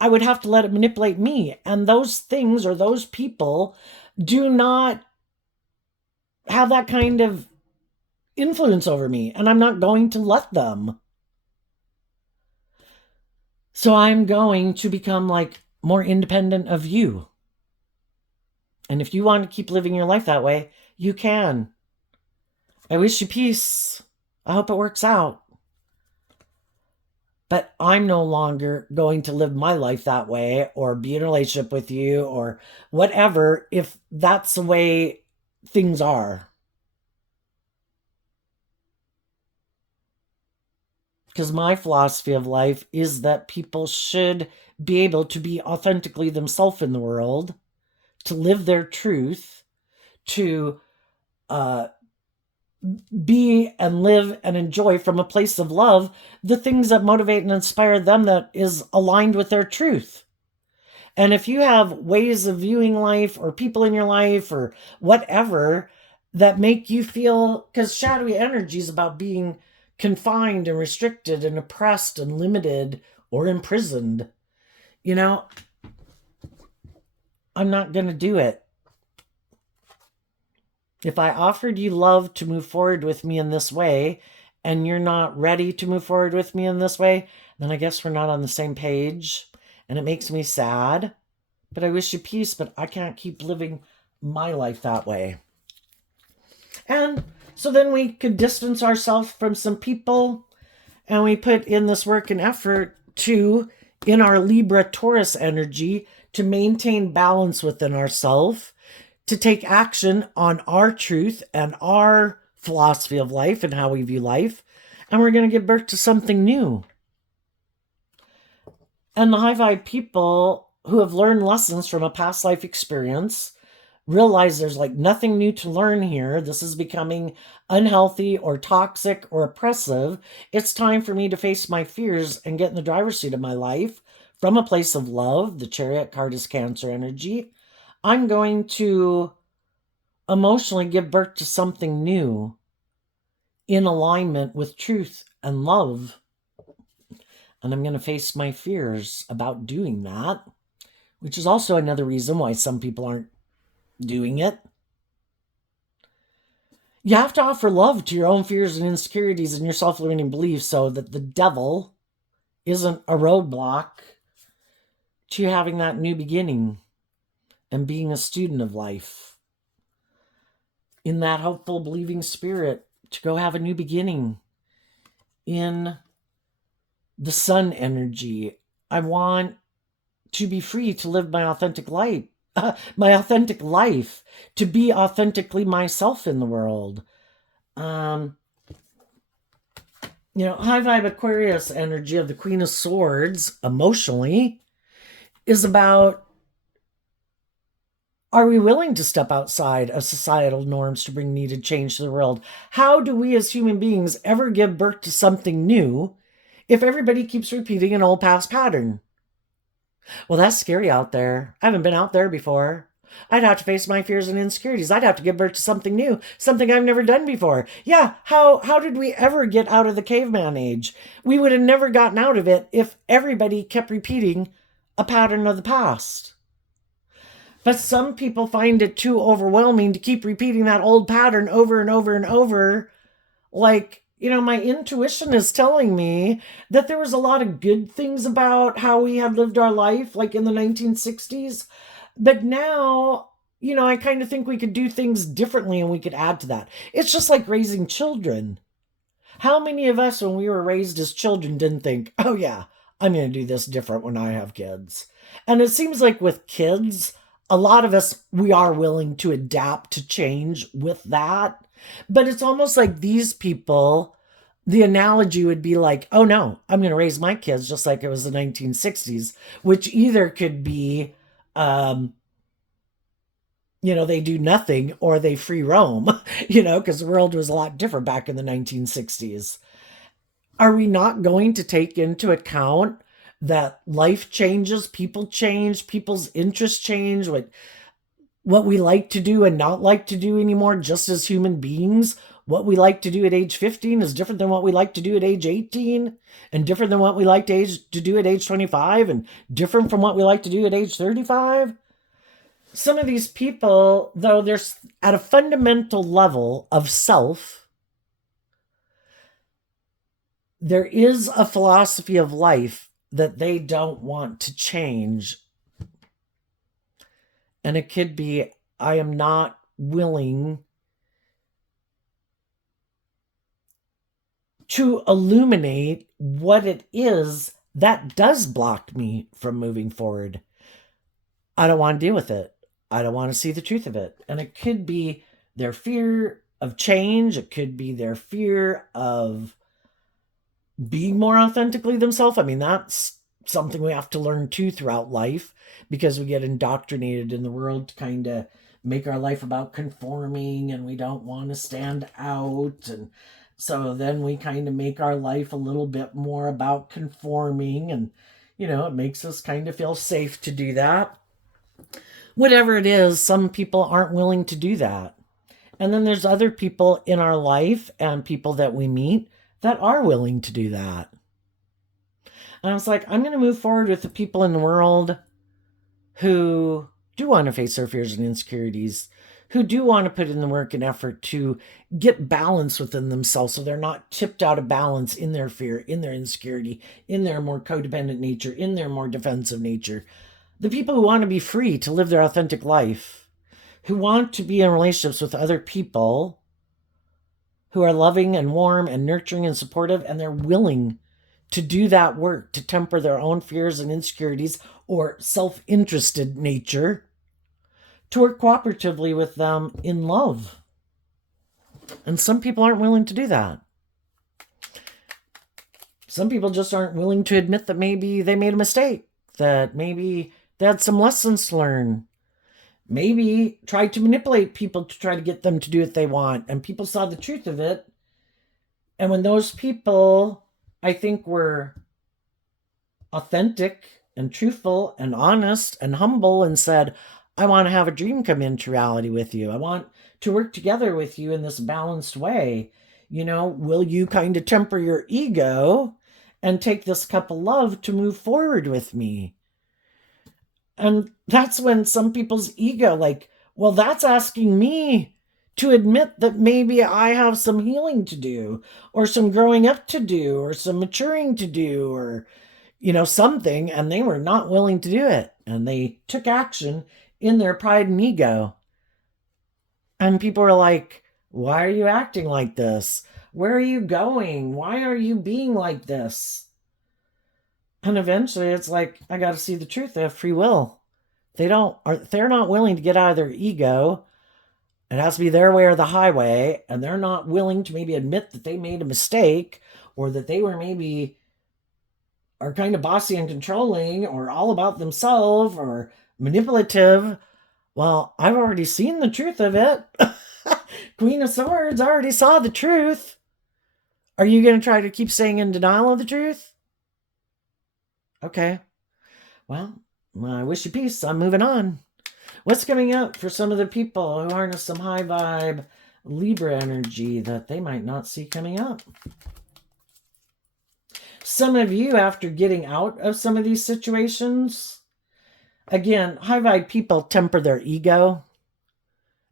I would have to let it manipulate me. And those things or those people do not have that kind of influence over me, and I'm not going to let them. So I'm going to become more independent of you. And if you want to keep living your life that way, you can. I wish you peace. I hope it works out. But I'm no longer going to live my life that way or be in a relationship with you or whatever if that's the way things are. Because my philosophy of life is that people should be able to be authentically themselves in the world, to live their truth, to be and live and enjoy from a place of love the things that motivate and inspire them that is aligned with their truth. And if you have ways of viewing life or people in your life or whatever that make you feel, because shadowy energy is about being confined and restricted and oppressed and limited or imprisoned, you know, I'm not going to do it. If I offered you love to move forward with me in this way, and you're not ready to move forward with me in this way, then I guess we're not on the same page. And it makes me sad. But I wish you peace, but I can't keep living my life that way. And so then we could distance ourselves from some people, and we put in this work and effort to, in our Libra-Taurus energy, to maintain balance within ourselves, to take action on our truth and our philosophy of life and how we view life, and we're going to give birth to something new. And the high vibe people who have learned lessons from a past life experience realize there's like nothing new to learn here. This is becoming unhealthy or toxic or oppressive. It's time for me to face my fears and get in the driver's seat of my life from a place of love. The Chariot card is Cancer energy. I'm going to emotionally give birth to something new in alignment with truth and love. And I'm going to face my fears about doing that, which is also another reason why some people aren't doing it. You have to offer love to your own fears and insecurities and your self-limiting beliefs so that the devil isn't a roadblock to having that new beginning and being a student of life. In that hopeful, believing spirit to go have a new beginning. In the sun energy, I want to be free to live my authentic life, to be authentically myself in the world. High vibe Aquarius energy of the Queen of Swords, emotionally, is about, are we willing to step outside of societal norms to bring needed change to the world? How do we as human beings ever give birth to something new if everybody keeps repeating an old past pattern? Well, that's scary out there. I haven't been out there before. I'd have to face my fears and insecurities. I'd have to give birth to something new, something I've never done before. Yeah, how did we ever get out of the caveman age? We would have never gotten out of it if everybody kept repeating a pattern of the past. But some people find it too overwhelming to keep repeating that old pattern over and over and over. Like, my intuition is telling me that there was a lot of good things about how we had lived our life, like in the 1960s. But now, I kind of think we could do things differently and we could add to that. It's just like raising children. How many of us, when we were raised as children, didn't think, oh yeah, I'm going to do this different when I have kids? And it seems like with kids, a lot of us, we are willing to adapt to change with that. But it's almost like these people, the analogy would be like, oh no, I'm going to raise my kids just like it was the 1960s, which either could be, they do nothing or they free roam, because the world was a lot different back in the 1960s. Are we not going to take into account that life changes, people change, people's interests change, what we like to do and not like to do anymore, just as human beings? What we like to do at age 15 is different than what we like to do at age 18, and different than what we like to do at age 25, and different from what we like to do at age 35. Some of these people, though, they're at a fundamental level of self, there is a philosophy of life that they don't want to change. And it could be, I am not willing to illuminate what it is that does block me from moving forward. I don't want to deal with it. I don't want to see the truth of it. And it could be their fear of change. It could be their fear of being more authentically themselves. I mean, that's something we have to learn too throughout life, because we get indoctrinated in the world to kind of make our life about conforming, and we don't want to stand out. And so then we kind of make our life a little bit more about conforming, and it makes us kind of feel safe to do that. Whatever it is, some people aren't willing to do that. And then there's other people in our life and people that we meet that are willing to do that. And I was like, I'm going to move forward with the people in the world who do want to face their fears and insecurities, who do want to put in the work and effort to get balance within themselves so they're not tipped out of balance in their fear, in their insecurity, in their more codependent nature, in their more defensive nature. The people who want to be free to live their authentic life, who want to be in relationships with other people who are loving and warm and nurturing and supportive, and they're willing to do that work to temper their own fears and insecurities or self-interested nature, to work cooperatively with them in love. And some people aren't willing to do that. Some people just aren't willing to admit that maybe they made a mistake, that maybe they had some lessons to learn, maybe tried to manipulate people to try to get them to do what they want, and people saw the truth of it. And when those people, I think, were authentic and truthful and honest and humble and said, I want to have a dream come into reality with you. I want to work together with you in this balanced way. Will you kind of temper your ego and take this cup of love to move forward with me? And that's when some people's ego, well, that's asking me to admit that maybe I have some healing to do, or some growing up to do, or some maturing to do, or, something. And they were not willing to do it. And they took action in their pride and ego. And people were like, why are you acting like this? Where are you going? Why are you being like this? And eventually it's like, I got to see the truth. They have free will. They're not willing to get out of their ego. It has to be their way or the highway. And they're not willing to maybe admit that they made a mistake, or that they were maybe are kind of bossy and controlling, or all about themselves, or manipulative. Well, I've already seen the truth of it. Queen of Swords already saw the truth. Are you going to try to keep staying in denial of the truth? Okay. Well, I wish you peace. I'm moving on. What's coming up for some of the people who harness some high vibe Libra energy that they might not see coming up? Some of you, after getting out of some of these situations, again, high vibe people temper their ego.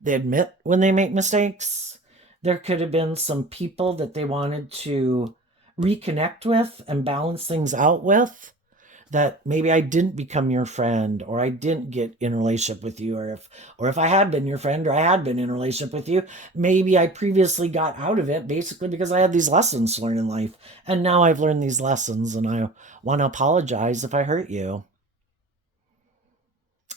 They admit when they make mistakes. There could have been some people that they wanted to reconnect with and balance things out with, that maybe I didn't become your friend, or I didn't get in a relationship with you, or if I had been your friend, or I had been in a relationship with you, maybe I previously got out of it basically because I had these lessons to learn in life. And now I've learned these lessons and I want to apologize if I hurt you.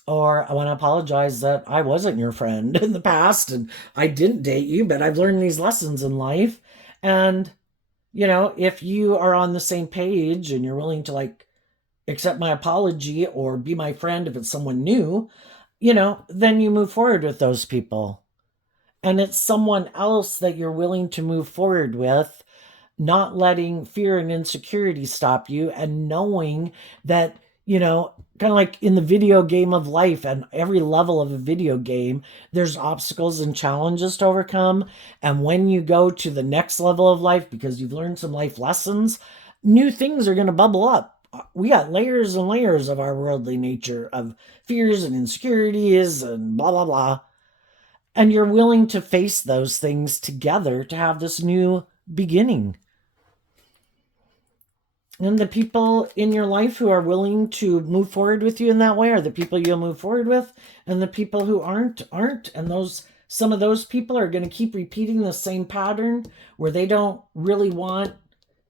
Or I want to apologize that I wasn't your friend in the past and I didn't date you, but I've learned these lessons in life. And, if you are on the same page and you're willing to accept my apology or be my friend if it's someone new, then you move forward with those people. And it's someone else that you're willing to move forward with, not letting fear and insecurity stop you, and knowing that, kind of like in the video game of life, and every level of a video game, there's obstacles and challenges to overcome. And when you go to the next level of life, because you've learned some life lessons, new things are going to bubble up. We got layers and layers of our worldly nature, of fears and insecurities and blah, blah, blah. And you're willing to face those things together to have this new beginning. And the people in your life who are willing to move forward with you in that way are the people you'll move forward with. And the people who aren't. And some of those people are going to keep repeating the same pattern where they don't really want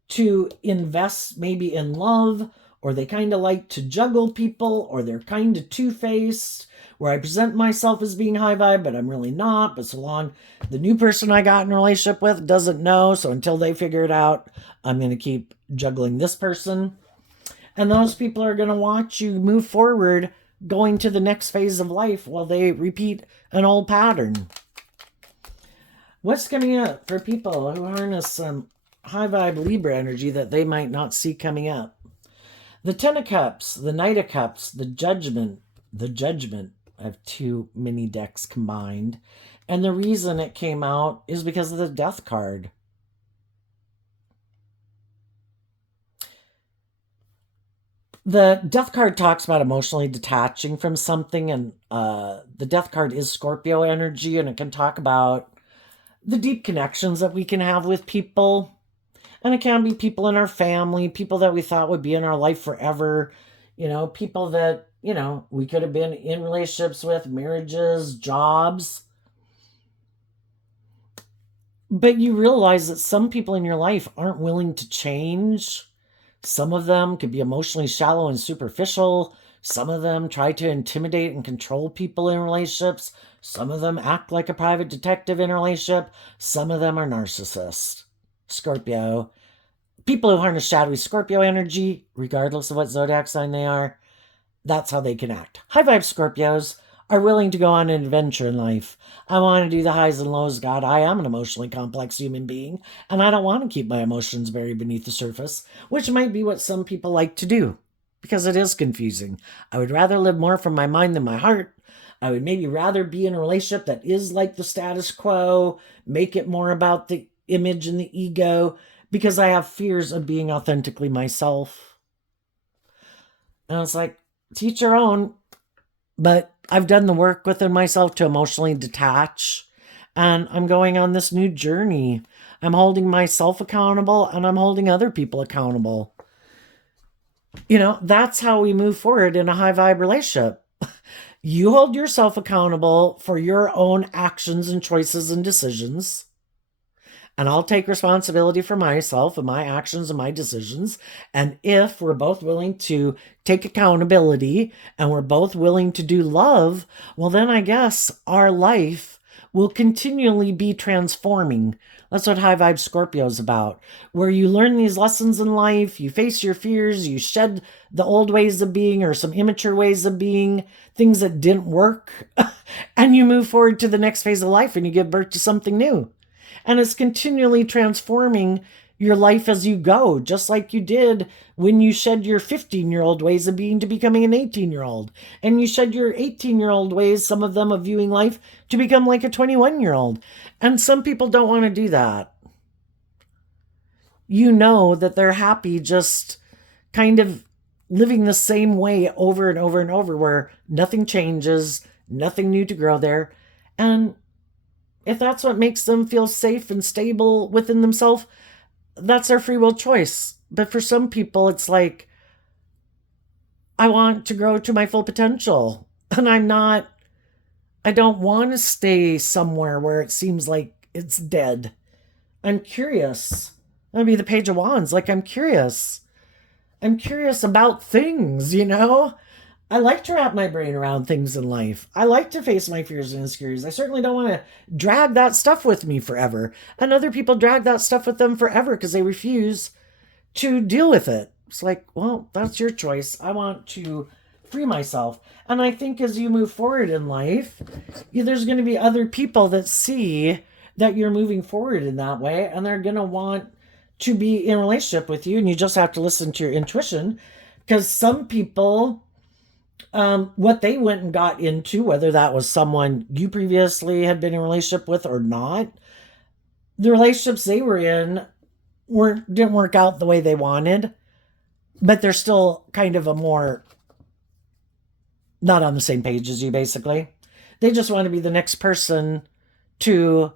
to invest maybe in love, or they kind of like to juggle people, or they're kind of two-faced, where I present myself as being high vibe, but I'm really not. But so long the new person I got in a relationship with doesn't know, so until they figure it out, I'm going to keep juggling this person. And those people are going to watch you move forward going to the next phase of life while they repeat an old pattern. What's coming up for people who harness some high vibe Libra energy that they might not see coming up? The Ten of Cups, the Knight of Cups, the Judgment. I have too many decks combined. And the reason it came out is because of the Death card. The Death card talks about emotionally detaching from something, and the Death card is Scorpio energy, and it can talk about the deep connections that we can have with people. And it can be people in our family, people that we thought would be in our life forever, people that, we could have been in relationships with, marriages, jobs. But you realize that some people in your life aren't willing to change. Some of them could be emotionally shallow and superficial. Some of them try to intimidate and control people in relationships. Some of them act like a private detective in a relationship. Some of them are narcissists. Scorpio. People who harness shadowy Scorpio energy, regardless of what zodiac sign they are, that's how they can act. High vibe Scorpios are willing to go on an adventure in life. I want to do the highs and lows, God. I am an emotionally complex human being, and I don't want to keep my emotions buried beneath the surface, which might be what some people like to do, because it is confusing. I would rather live more from my mind than my heart. I would maybe rather be in a relationship that is like the status quo, make it more about the image and the ego, because I have fears of being authentically myself. And it's like, teach your own. But I've done the work within myself to emotionally detach. And I'm going on this new journey. I'm holding myself accountable, and I'm holding other people accountable. That's how we move forward in a high vibe relationship. You hold yourself accountable for your own actions and choices and decisions. And I'll take responsibility for myself and my actions and my decisions. And if we're both willing to take accountability and we're both willing to do love, well, then I guess our life will continually be transforming. That's what High Vibe Scorpio is about, where you learn these lessons in life, you face your fears, you shed the old ways of being or some immature ways of being, things that didn't work, and you move forward to the next phase of life and you give birth to something new. And it's continually transforming your life as you go, just like you did when you shed your 15-year-old ways of being to becoming an 18-year-old. And you shed your 18-year-old ways, some of them of viewing life, to become like a 21-year-old. And some people don't want to do that. That they're happy just kind of living the same way over and over and over, where nothing changes, nothing new to grow there. And if that's what makes them feel safe and stable within themselves, that's their free will choice. But for some people, it's like, I want to grow to my full potential. And I don't want to stay somewhere where it seems like it's dead. I'm curious. That'd be the Page of Wands. Like, I'm curious. I'm curious about things, I like to wrap my brain around things in life. I like to face my fears and insecurities. I certainly don't want to drag that stuff with me forever. And other people drag that stuff with them forever because they refuse to deal with it. It's like, well, that's your choice. I want to free myself. And I think as you move forward in life, there's going to be other people that see that you're moving forward in that way, and they're going to want to be in a relationship with you. And you just have to listen to your intuition, because some people, what they went and got into, whether that was someone you previously had been in a relationship with or not, the relationships they were in didn't work out the way they wanted, but they're still kind of a more not on the same page as you, basically. They just want to be the next person to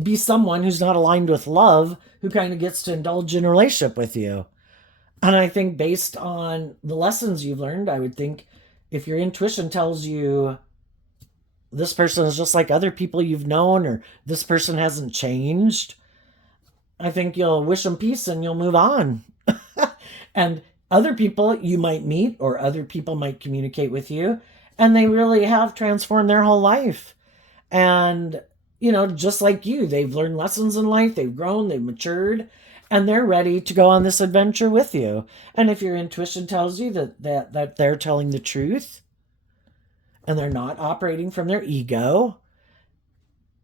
be someone who's not aligned with love, who kind of gets to indulge in a relationship with you. And I think based on the lessons you've learned, I would think if your intuition tells you this person is just like other people you've known, or this person hasn't changed, I think you'll wish them peace and you'll move on. And other people you might meet, or other people might communicate with you, and they really have transformed their whole life. And, just like you, they've learned lessons in life, they've grown, they've matured, and they're ready to go on this adventure with you. And if your intuition tells you that they're telling the truth, and they're not operating from their ego,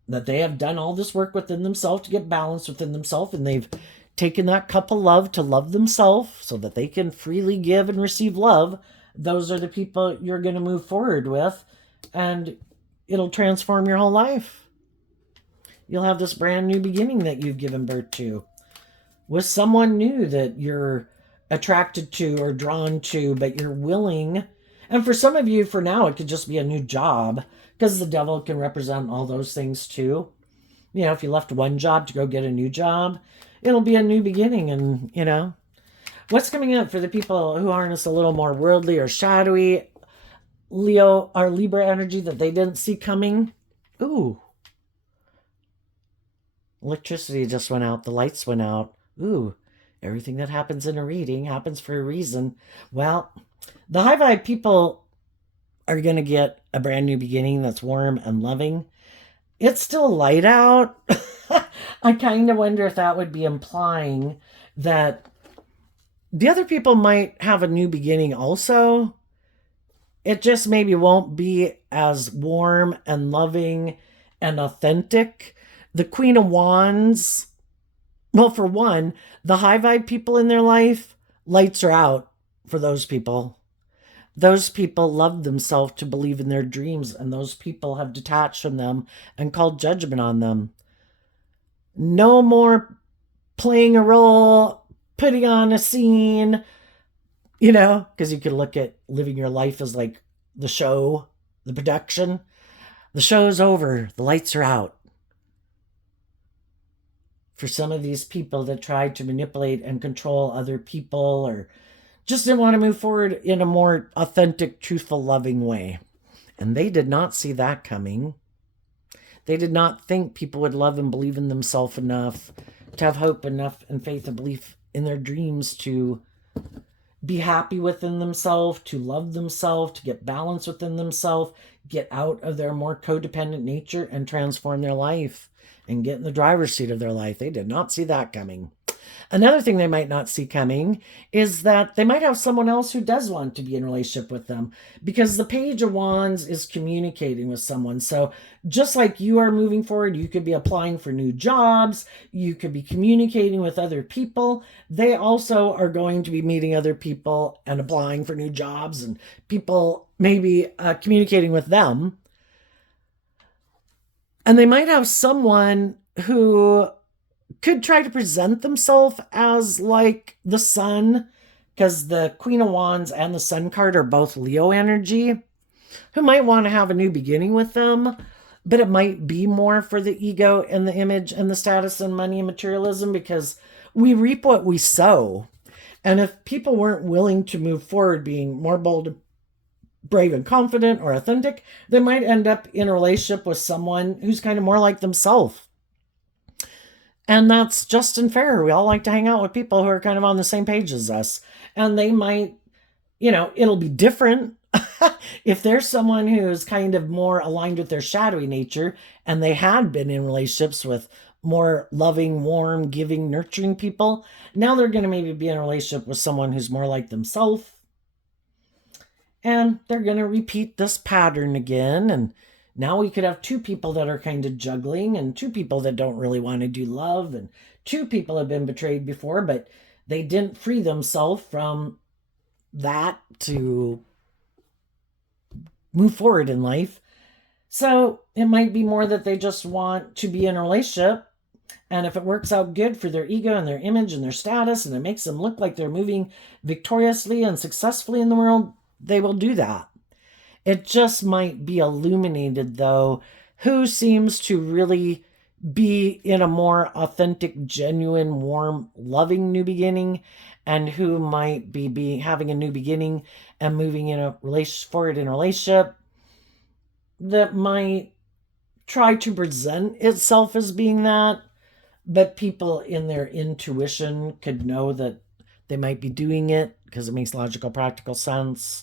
that they have done all this work within themselves to get balance within themselves, and they've taken that cup of love to love themselves so that they can freely give and receive love, those are the people you're going to move forward with, and it'll transform your whole life. You'll have this brand new beginning that you've given birth to with someone new that you're attracted to or drawn to, but you're willing. And for some of you, for now, it could just be a new job, because the devil can represent all those things too. You know, if you left one job to go get a new job, it'll be a new beginning. And, you know, what's coming up for the people who harness a little more worldly or shadowy Leo or Libra energy that they didn't see coming? Ooh. Electricity just went out. The lights went out. Ooh. Everything that happens in a reading happens for a reason. Well, the high vibe people are going to get a brand new beginning that's warm and loving. It's still light out. I kind of wonder if that would be implying that the other people might have a new beginning also. It just maybe won't be as warm and loving and authentic. The Queen of Wands, well, for one, the high vibe people in their life, lights are out for those people. Those people love themselves to believe in their dreams, and those people have detached from them and called judgment on them. No more playing a role, putting on a scene, you know, because you could look at living your life as like the show, the production. The show's over. The lights are out. For some of these people that tried to manipulate and control other people, or just didn't want to move forward in a more authentic, truthful, loving way. And they did not see that coming. They did not think people would love and believe in themselves enough to have hope enough and faith and belief in their dreams to be happy within themselves, to love themselves, to get balance within themselves, get out of their more codependent nature and transform their life and get in the driver's seat of their life. They did not see that coming. Another thing they might not see coming is that they might have someone else who does want to be in a relationship with them, because the Page of Wands is communicating with someone. So just like you are moving forward, you could be applying for new jobs, you could be communicating with other people. They also are going to be meeting other people and applying for new jobs, and people maybe communicating with them. And they might have someone who could try to present themselves as like the sun, because the Queen of Wands and the Sun card are both Leo energy, who might want to have a new beginning with them, but it might be more for the ego and the image and the status and money and materialism, because we reap what we sow. And if people weren't willing to move forward being more bold, brave and confident or authentic, they might end up in a relationship with someone who's kind of more like themselves. And that's just and fair. We all like to hang out with people who are kind of on the same page as us. And they might, you know, it'll be different. If there's someone who's kind of more aligned with their shadowy nature, and they had been in relationships with more loving, warm, giving, nurturing people, now they're going to maybe be in a relationship with someone who's more like themselves. And they're going to repeat this pattern again. And now we could have two people that are kind of juggling, and two people that don't really want to do love, and two people have been betrayed before, but they didn't free themselves from that to move forward in life. So it might be more that they just want to be in a relationship, and if it works out good for their ego and their image and their status, and it makes them look like they're moving victoriously and successfully in the world, they will do that. It just might be illuminated, though, who seems to really be in a more authentic, genuine, warm, loving new beginning, and who might be having a new beginning and moving in a forward in a relationship that might try to present itself as being that, but people in their intuition could know that they might be doing it because it makes logical, practical sense,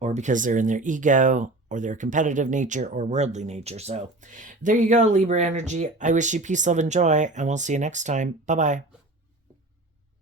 or because they're in their ego, or their competitive nature, or worldly nature. So there you go, Libra energy. I wish you peace, love, and joy, and we'll see you next time. Bye-bye.